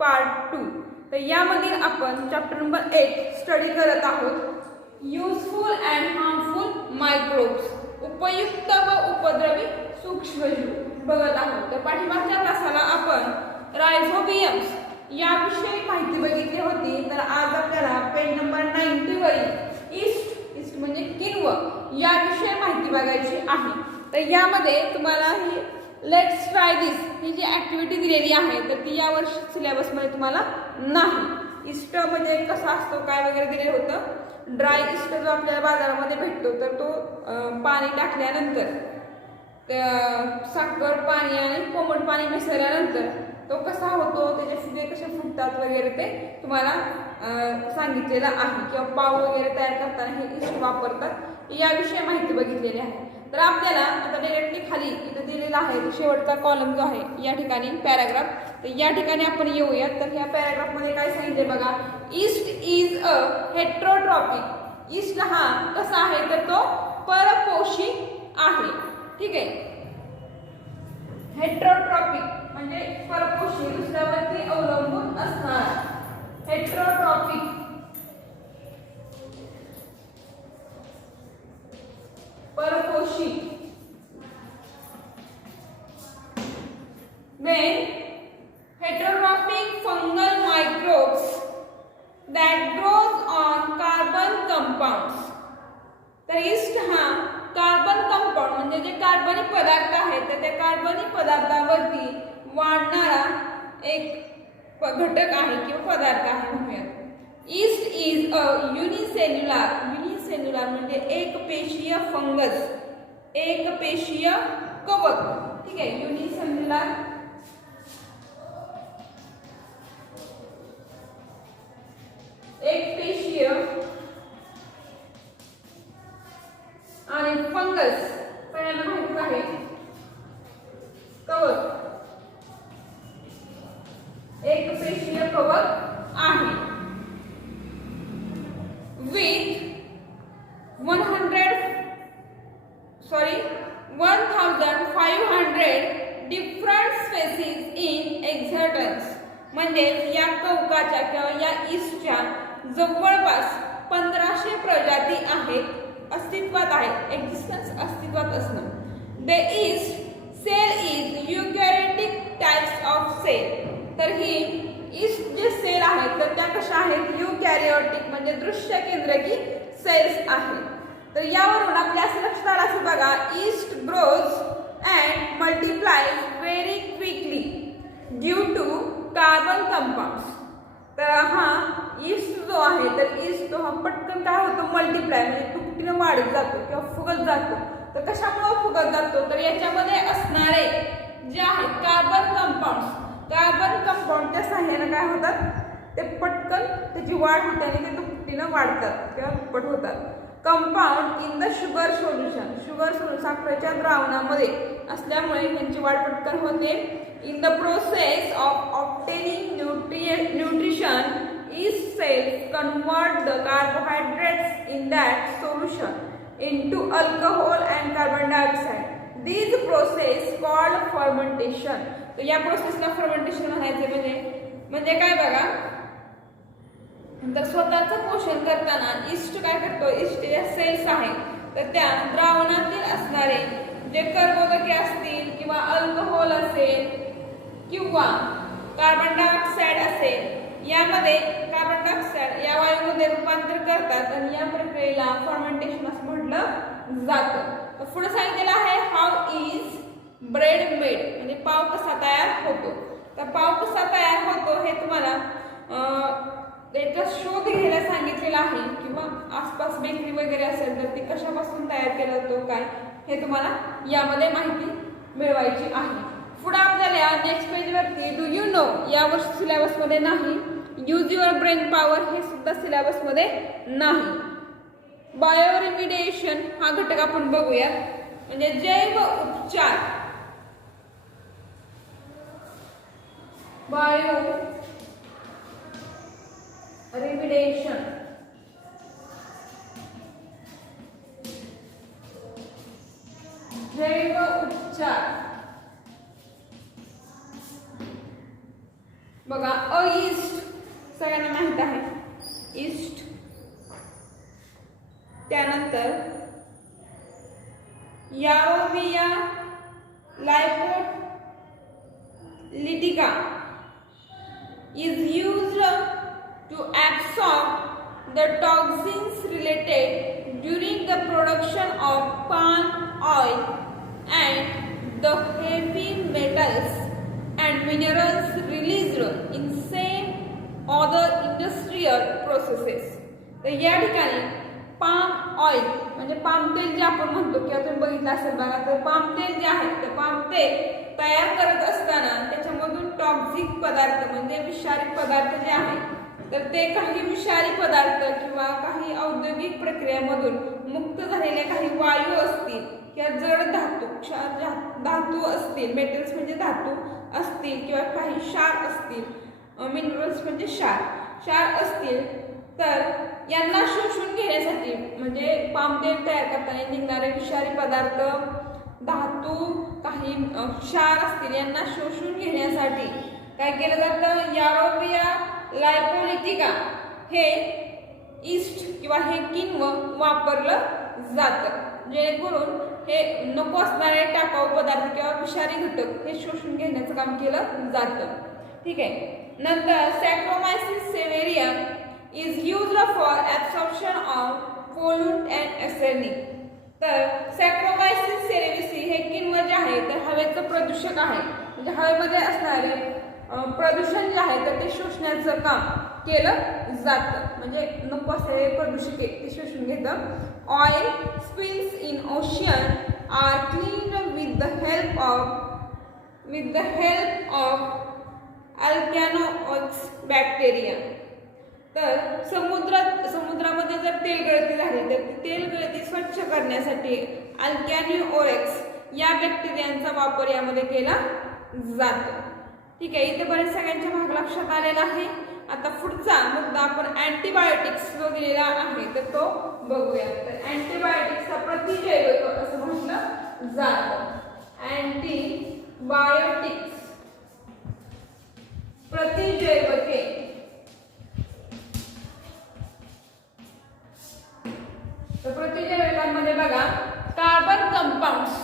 Part 2. तर यामधील आपण चॅप्टर नंबर 8 स्टडी करत आहोत. युजफुल अँड हार्मफुल मायक्रोब्स, उपयुक्त व उपद्रवी सूक्ष्मजीव बघत आहोत. तर पाठीमागच्या तासाला आपण रायझोबियम्स याविषयी माहिती बघितली होती. तर आज आपल्याला पेज नंबर 90 वरील ईस्ट म्हणजे किण्व याविषयी माहिती बघायची आहे. तर यामध्ये तुम्हाला ही लेट्स ट्राय दिस ही जी ऍक्टिव्हिटी दिलेली आहे तर ती यावर्षी सिलेबसमध्ये तुम्हाला नाही. ईस्ट म्हणजे कसा असतो काय वगैरे दिलेलं होतं. ड्राय ईस्ट जो आपल्याला बाजारामध्ये भेटतो तर तो पाणी टाकल्यानंतर साखर पाणी आणि कोमट पाणी मिसळल्यानंतर तो कसा होतो, त्याचे फुगे कसे फुटतात वगैरे ते तुम्हाला सांगितलेलं आहे. किंवा पाव वगैरे तयार करताना हे ईस्ट वापरतात याविषयी माहिती बघितलेली आहे. तर आपल्याला आता डायरेक्टली खाली इथं दिलेला आहे शेवटचा कॉलम जो आहे या ठिकाणी पॅराग्राफ. तर या ठिकाणी आपण येऊयात. तर ह्या पॅराग्राफमध्ये काय सांगितले बघा. East is a heterotrophic. East हा कसा आहे तर तो परपोषी आहे. ठीक आहे. हेट्रोट्रॉपिक म्हणजे परपोषी, दुसऱ्यावरती अवलंबून असणारा. हेट्रोट्रॉपिक परपोषी. Then heterotrophic fungal microbes that grows on carbon compounds. तर ईस्ट हा कार्बन कंपाऊंड म्हणजे जे कार्बनी पदार्थ आहेत तर त्या कार्बनी पदार्थावरती वाढणारा एक घटक आहे किंवा पदार्थ आहे म्हणूयात. East is a unicellular. Unicellular म्हणजे एक पेशीय फंगस, एक पेशीय कवक. ठीक आहे. युनिसेल्युलर एक पेशीय आणि फंगस पहिल्यांदा माहिती आहे कवक. एक पेशीय कवक आहे. With 1500 different species in existence. म्हणजे या कवकाच्या किंवा या ईस्टच्या जवळपास 1500 प्रजाती आहेत, अस्तित्वात आहे. एक्झिस्टन्स अस्तित्वात असणं. The yeast cell is eukaryotic types of cell. तर ही ईस्ट जे सेल आहेत तर त्या कशा आहेत युकॅरियोटिक म्हणजे दृश्य केंद्रकी सेल्स आहेत. तर यावरून आपल्या असं लक्षात आलं असं बघा. Yeast grows and multiplies very quickly due to carbon compounds. तर हा ईस्ट जो आहे तर ईस्ट तो हा पटकन काय होतो मल्टिप्लाय म्हणजे दुपटीनं वाढत जातो किंवा फुगत जातो. तर कशामुळे फुगत जातो तर याच्यामध्ये असणारे जे आहेत कार्बन कंपाऊंड्स, कार्बन कंपाऊंडच्या सहाय्याने काय होतात ते पटकन त्याची वाढ होते आणि ते दुपटीनं वाढतात किंवा दुप्पट होतात. Compound in the sugar solution. Sugar साखरेच्या द्रावणामध्ये असल्यामुळे त्यांची वाढ पटकन होते. In the process of obtaining nutrition yeast cells convert the carbohydrates in that solution into alcohol and carbon dioxide. These process called fermentation. तर या प्रोसेसला फर्मेंटेशन म्हणायचे. म्हणजे काय बघा. तर स्वतःचं पोषण करताना ईस्ट काय करतो. ईस्ट या सेल्स आहेत तर त्या द्रावणातील असणारे जे कर्बोदके असतील किंवा अल्कोहोल असेल किंवा कार्बन डायऑक्साईड असेल यामध्ये कार्बन डायऑक्साईड या वायूमध्ये रूपांतर करतात आणि या प्रक्रियेला फर्मेंटेशन असं म्हटलं जातं. तर पुढे सांगितलेलं आहे हाऊ इज ब्रेड मेड म्हणजे पाव कसा तयार होतो. तर पाव कसा तयार होतो हे तुम्हाला त्याचा शोध घ्यायला सांगितलेला आहे किंवा आसपास बेकरी वगैरे असेल तर ती कशापासून तयार केला जातो काय हे तुम्हाला यामध्ये माहिती मिळवायची आहे. पुढे आपल्याला नेक्स्ट पेजवरती डू यू नो यावर्षी सिलेबसमध्ये नाही. यूज युअर ब्रेन पॉवर हे सुद्धा सिलेबसमध्ये नाही. बायोरिमिडिएशन हा घटक आपण बघूया. म्हणजे जैव उपचार. बायो रिमिडिएशन जैव उपचार बघा ईस्ट सगळ्यांना माहित आहे ईस्ट, त्यानंतर यारोविया लाइपोलिटिका is used to absorb the toxins related during the production of palm oil and the heavy metals and minerals released in same other industrial processes. तर या ठिकाणी पाम ऑइल म्हणजे पाम तेल जे आपण म्हणतो किंवा तुम्ही बघितलं असेल बघा, तर पाम तेल जे आहे ते पाम तेल तयार करत असताना त्याच्यामधून टॉक्सिक पदार्थ म्हणजे विषारी पदार्थ जे आहे तर ते काही विषारी पदार्थ किंवा काही औद्योगिक प्रक्रियेमधून मुक्त झालेले काही वायू असतील किंवा जड धातू असतील, मेटल्स म्हणजे धातू असतील किंवा काही क्षार असतील, मिनरल्स म्हणजे क्षार असतील, तर यांना शोषून घेण्यासाठी म्हणजे पाम तेल तयार करताना निघणारे विषारी पदार्थ, धातू, काही क्षार असतील यांना शोषून घेण्यासाठी काय केलं जातं, यारोविया लाइपोलिटिका हे ईस्ट किंवा हे किण्व वापरलं जातं, जेणेकरून हे नको असणारे टाकाऊ पदार्थ किंवा विषारी घटक हे शोषून घेण्याचं काम केलं जातं. ठीक आहे. नंतर सॅक्रोमायसिस सेवेरियम is used for absorption of pollutant and arsenic. तर सॅक्रोमायसिस सेरेविसी हे किण्व जे आहे तर हवेचं प्रदूषक आहे, म्हणजे हवेमध्ये असणारे प्रदूषण जे आहे तर ते शोषण्याचं काम केलं जातं, म्हणजे नको असलेले प्रदूषके ते शोषून घेतं. Oil spills in ocean are cleaned with the help of alcanivorax bacteria. तर समुद्रामध्ये जर तेलगळती झाली तर तेलगळती स्वच्छ करण्यासाठी अल्कॅनिओरेक्स या बॅक्टेरियांचा वापर यामध्ये केला जातो. ठीक आहे. इथे बरेच सगळ्यांच्या भाग लक्षात आलेला आहे. आता पुढचा मुद्दा आपण अँटीबायोटिक्स जो दिलेला आहे तर तो बघूया. तर अँटीबायोटिक्सचा प्रतिजैविक असं म्हटलं जातं. अँटीबायोटिक्स प्रतिजैविके तर प्रतिजैविकांमध्ये बघा carbon compounds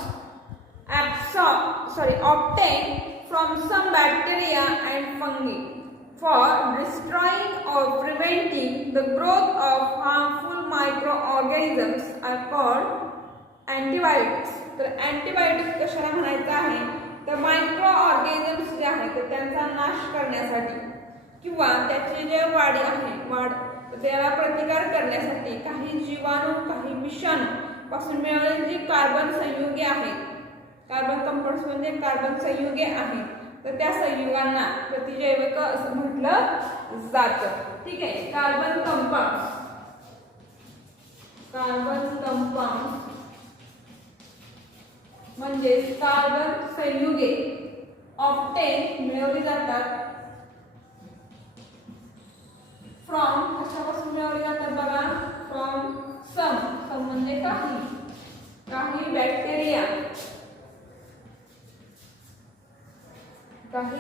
obtained from some bacteria and fungi for destroying or preventing the growth of harmful microorganisms are called antibiotics. तर अँटीबायोटिक्स कशाला म्हणायचं आहे तर मायक्रो ऑर्गॅनिझम्स जे आहेत तर त्यांचा नाश करण्यासाठी किंवा त्याची जे वाढ त्याला प्रतिकार करण्यासाठी काही जीवाणू, काही विषाणू पासून मिळालेली जी कार्बन संयुगे आहेत, कार्बन कंपाऊंड्स म्हणजे कार्बन संयुगे आहेत, तर त्या संयुगांना प्रतिजैविक असं म्हटलं जातं. ठीक आहे. कार्बन कंपाऊंड्स म्हणजे कार्बन संयुगे ऑब्टेन मिळवली जातात फ्रॉम कशापासून मिळवली जातात बघा, फ्रॉम सम म्हणजे काही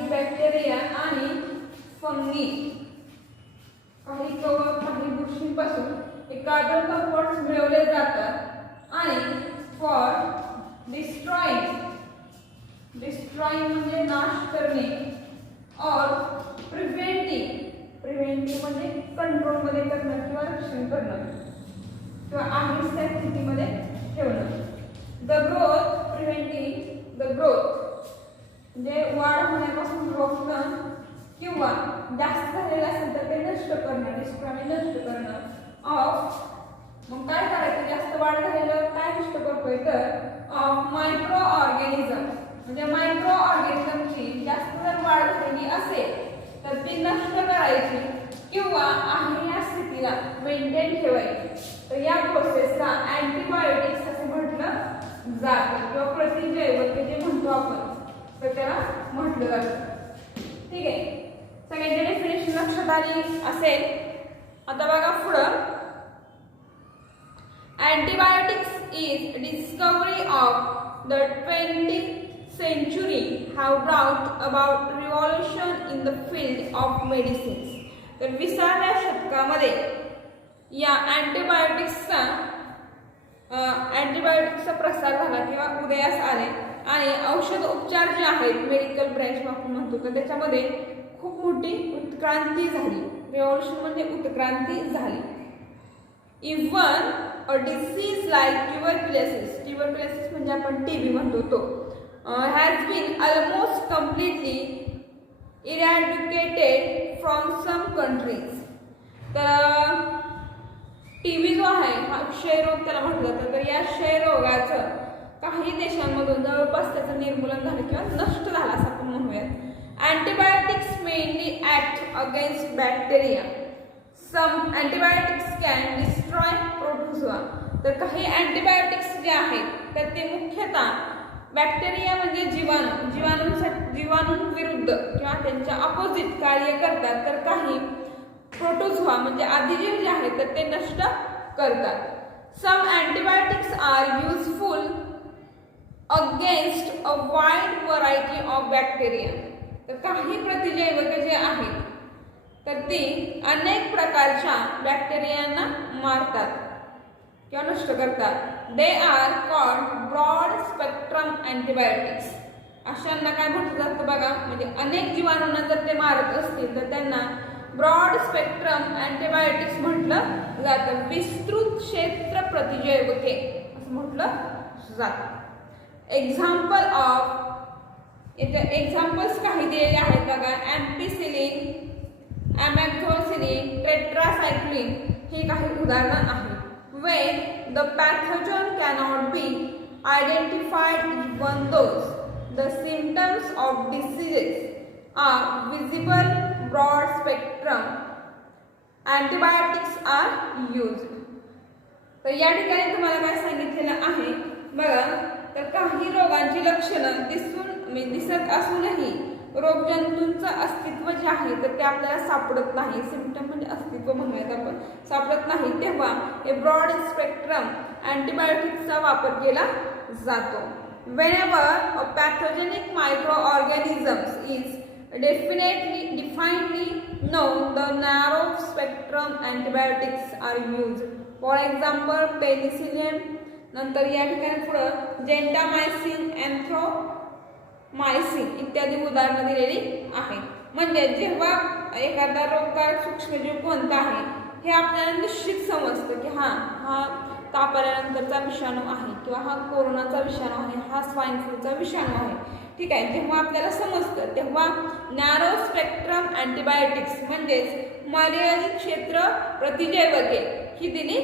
बॅक्टेरिया आणि फंगी, काही कवक, काही बुरशींपासून हे कार्बन कंपाऊंड्स मिळवले जातात आणि फॉर डिस्ट्रॉइंग म्हणजे नाश करणे, और प्रिव्हेंटिंग म्हणजे कंट्रोल मध्ये करणं किंवा रक्षण करणं किंवा आहे त्या स्थितीमध्ये ठेवणं. प्रिव्हेंटिंग द ग्रोथ म्हणजे वाढ होण्यापासून रोखणं किंवा जास्त झालेलं असेल तर ते नष्ट करणं, नष्ट करणं. ऑफ मग काय करायचं, जास्त वाढ झालेलं काय नष्ट करतोय तर ऑफ मायक्रो ऑर्गॅनिझम म्हणजे मायक्रो ऑर्गॅनिझमची जास्त जर वाढ झालेली असेल तर ती नष्ट करायची किंवा आहे या स्थितीला मेंटेन ठेवायची. तर या प्रोसेसला अँटीबायोटिक्स असं म्हटलं जातं किंवा प्रतिजैविक जे म्हणतो आपण तर त्याला म्हटलं जातं. ठीक आहे. सगळ्यांच्या डेफिनेशन लक्षात आली असेल. आता बघा पुढं, antibiotics is discovery of the 20th century have brought about revolution in the field of medicines. तर 20व्या शतकामध्ये या अँटीबायोटिक्सचा प्रसार झाला किंवा उदयास आले आणि औषध उपचार जे आहेत मेडिकल ब्रँच आपण म्हणतो तर त्याच्यामध्ये खूप मोठी उत्क्रांती झाली. रेव्होल्यूशन म्हणजे उत्क्रांती झाली. Even a disease like tuberculosis म्हणजे आपण टीबी म्हणतो तो has been almost completely eradicated from some countries. तर टीबी जो आहे हा क्षयरोग त्याला म्हटलं जातं. तर या क्षयरोगाचं काही देशांमधून जवळपास त्याचं निर्मूलन झालं किंवा नष्ट झालं असं आपण म्हणूयात. Antibiotics mainly act against bacteria. Some antibiotics can destroy protozoa. तर काही अँटीबायोटिक्स जे आहेत तर ते मुख्यतः बॅक्टेरिया म्हणजे जीवाणूंविरुद्ध किंवा त्यांच्या अपोजिट कार्य करतात. तर काही प्रोटोझोआ म्हणजे आदिजीव जे आहेत तर ते नष्ट करतात. Some antibiotics are useful against a wide variety of bacteria. तर काही प्रतिजैवके जे आहेत तर ती अनेक प्रकारच्या बॅक्टेरियांना मारतात किंवा नष्ट करतात. They are called broad spectrum antibiotics. अशांना काय म्हटलं जातं बघा, म्हणजे अनेक जीवाणूंना जर ते मारत असतील तर त्यांना ब्रॉड स्पेक्ट्रम अँटीबायोटिक्स म्हटलं जातं. विस्तृत क्षेत्र प्रतिजैवके असं म्हटलं जातं. एक्झाम्पल्स काही दिलेले आहेत बघा. एम्पिसिलिन, अमॅक्झोसिलिन, टेट्रासायक्लिन ही काही उदाहरणं आहेत. When the pathogen cannot be identified even though the symptoms of diseases are visible, broad spectrum antibiotics are used. तर या ठिकाणी तुम्हाला काय सांगितलेलं आहे बघा. तर काही रोगांची लक्षणं दिसत असूनही रोगजंतूंचं अस्तित्व जे आहे तर ते आपल्याला सापडत नाही. सिम्पटम म्हणजे अस्तित्व म्हणूयात आपण, सापडत नाही तेव्हा हे ब्रॉड स्पेक्ट्रम अँटीबायोटिक्सचा वापर केला जातो. Whenever a pathogenic microorganisms is definitely known, the narrow spectrum antibiotics are used. For example, penicillin. नंतर या ठिकाणी पुढं जेंटामायसिन, एन्थ्रोमायसिन इत्यादी उदाहरणं दिलेली आहेत. म्हणजे जेव्हा एखादा रोगकारक सूक्ष्मजीव कोणता आहे हे आपल्याला निश्चित समजतं की हा ताप आल्यानंतरचा विषाणू आहे किंवा हा कोरोनाचा विषाणू आहे, हा स्वाईन फ्लूचा विषाणू आहे. ठीक आहे, जेव्हा आपल्याला समजतं तेव्हा नॅरो स्पेक्ट्रम अँटीबायोटिक्स म्हणजेच मर्यादित क्षेत्र प्रतिजैवके ही दिली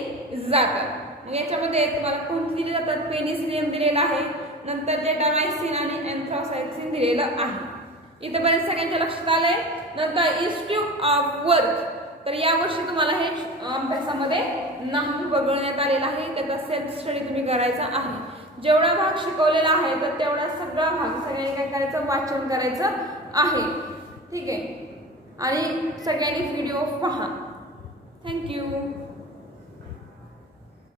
जातात. मग याच्यामध्ये तुम्हाला कोणती दिली जातात? पेनिसिलियम दिलेला आहे, नंतर जेंटामायसिन आणि एन्थ्रोसायक्लिन दिलेलं आहे. इथेपर्यंत सगळ्यांच्या लक्षात आलंय. नंतर इन्स्टिट्यूट ऑफ वर्क. तर यावर्षी तुम्हाला हे अभ्यासामध्ये नाही वगळण्यात आलेला आहे. त्याचा सेल्फ स्टडी तुम्ही करायचा आहे. जेवढा भाग शिकवलेला आहे तर तेवढा सगळा भाग सगळ्यांनी काय करायचं, वाचन करायचं आहे. ठीक आहे, आणि सगळ्यांनी व्हिडिओ पहा. थँक्यू.